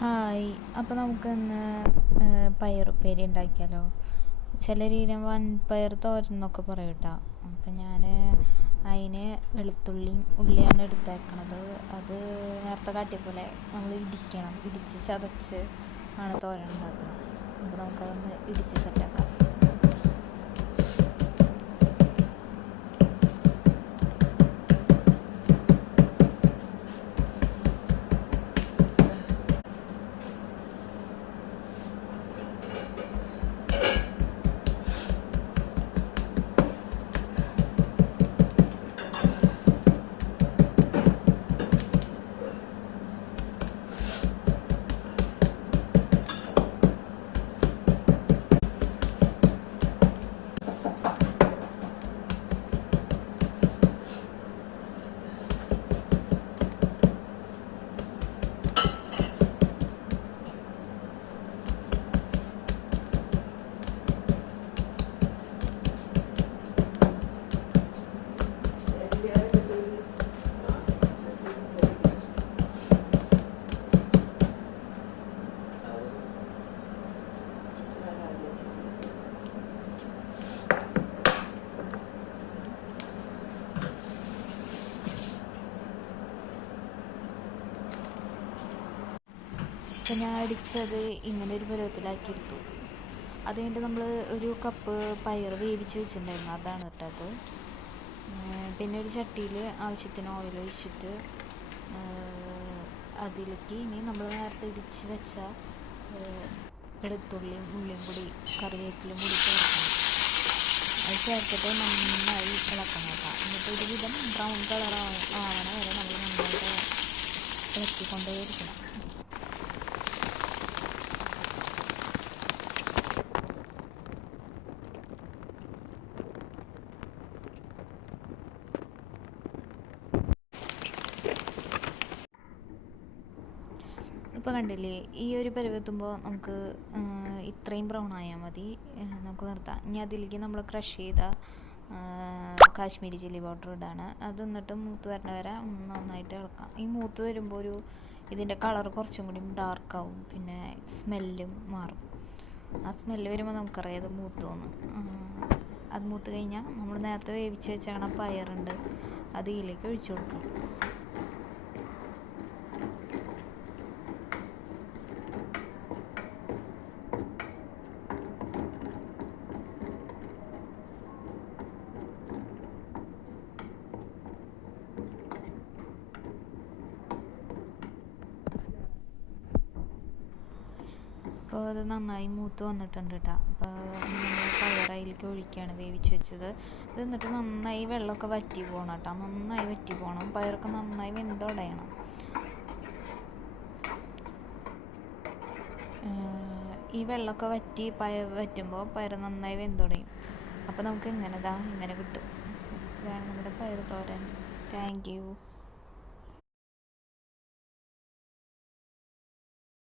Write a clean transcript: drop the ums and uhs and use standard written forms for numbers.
Hi. അപ്പോൾ നമുക്കിന്ന് പയറുപ്പേരി ഉണ്ടാക്കിയാലോ? ചിലർ ഇതിനെ വൻപയർ തോരൻ എന്നൊക്കെ പറയും കേട്ടോ. അപ്പം ഞാൻ അതിന് വെളുത്തുള്ളിയും ഉള്ളിയാണ് എടുത്തേക്കണത്. അത് നേരത്തെ കാട്ടിയ പോലെ നമ്മൾ ഇടിച്ച് ചതച്ച് ആണ് തോരൻ ഉണ്ടാക്കണം. അപ്പോൾ നമുക്കതൊന്ന് ഇടിച്ച് സെറ്റാക്കാം. അപ്പം ഞാൻ അടിച്ചത് ഇങ്ങനെ ഒരു പരുവത്തിലാക്കി എടുത്തു. അത് കഴിഞ്ഞിട്ട് നമ്മൾ ഒരു കപ്പ് പയർ വേവിച്ച് വെച്ചിട്ടുണ്ടായിരുന്നു, അതാണ് ഇട്ടത്. പിന്നെ ഒരു ചട്ടിയിൽ ആവശ്യത്തിന് ഓയിൽ ഒഴിച്ചിട്ട് അതിലേക്ക് ഇനി നമ്മൾ നേരത്തെ ഇടിച്ച് വെച്ച വെളുത്തുള്ളിയും ഉള്ളിയും കൂടി കറിവേപ്പിലും കൂടി ചേർക്കണം. അത് ചേർത്തിട്ട് നന്നായി ഇളക്കണം കേട്ടോ. എന്നിട്ട് ഒരുവിധം ബ്രൗൺ കളർ ആവണ വരെ നമ്മൾ നന്നായിട്ട് ഇളക്കിക്കൊണ്ടേയിരിക്കണം. ഇപ്പോൾ കണ്ടില്ലേ, ഈ ഒരു പരുവെത്തുമ്പോൾ നമുക്ക് ഇത്രയും ബ്രൗൺ ആയാൽ മതി, നമുക്ക് നിർത്താം. ഇനി അതിലേക്ക് നമ്മൾ ക്രഷ് ചെയ്ത കാശ്മീരി ചില്ലി പൗഡർ ഇടാണ്. അത് എന്നിട്ട് മൂത്ത് വരണ വരെ നന്നായിട്ട് ഇളക്കാം. ഈ മൂത്ത് വരുമ്പോൾ ഇതിൻ്റെ കളർ കുറച്ചും കൂടി ഡാർക്കാവും, പിന്നെ സ്മെല്ലും മാറും. ആ സ്മെല്ല് വരുമ്പോൾ നമുക്കറിയാം അത് മൂത്ത് തോന്നും. അത് മൂത്ത് കഴിഞ്ഞാൽ നമ്മൾ നേരത്തെ വേവിച്ച് വെച്ചാൽ പയറുണ്ട്, അത് ഇതിലേക്ക് ഒഴിച്ചു കൊടുക്കാം. അപ്പോൾ അത് നന്നായി മൂത്ത് വന്നിട്ടുണ്ട് കേട്ടോ. അപ്പോൾ നമ്മൾ പയർ അതിലേക്ക് ഒഴിക്കുകയാണ്, വേവിച്ച് വെച്ചത്. ഇത് എന്നിട്ട് നന്നായി വെള്ളമൊക്കെ വറ്റി പോകണം കേട്ടോ, നന്നായി വറ്റി പോകണം. പയറൊക്കെ നന്നായി വെന്തുടയണം. ഈ വെള്ളമൊക്കെ വറ്റുമ്പോൾ പയർ നന്നായി വെന്തുടയും. അപ്പോൾ നമുക്ക് ഇങ്ങനെ കിട്ടും. ഇതാണ് നമ്മുടെ പയർ തോരൻ. Thank you.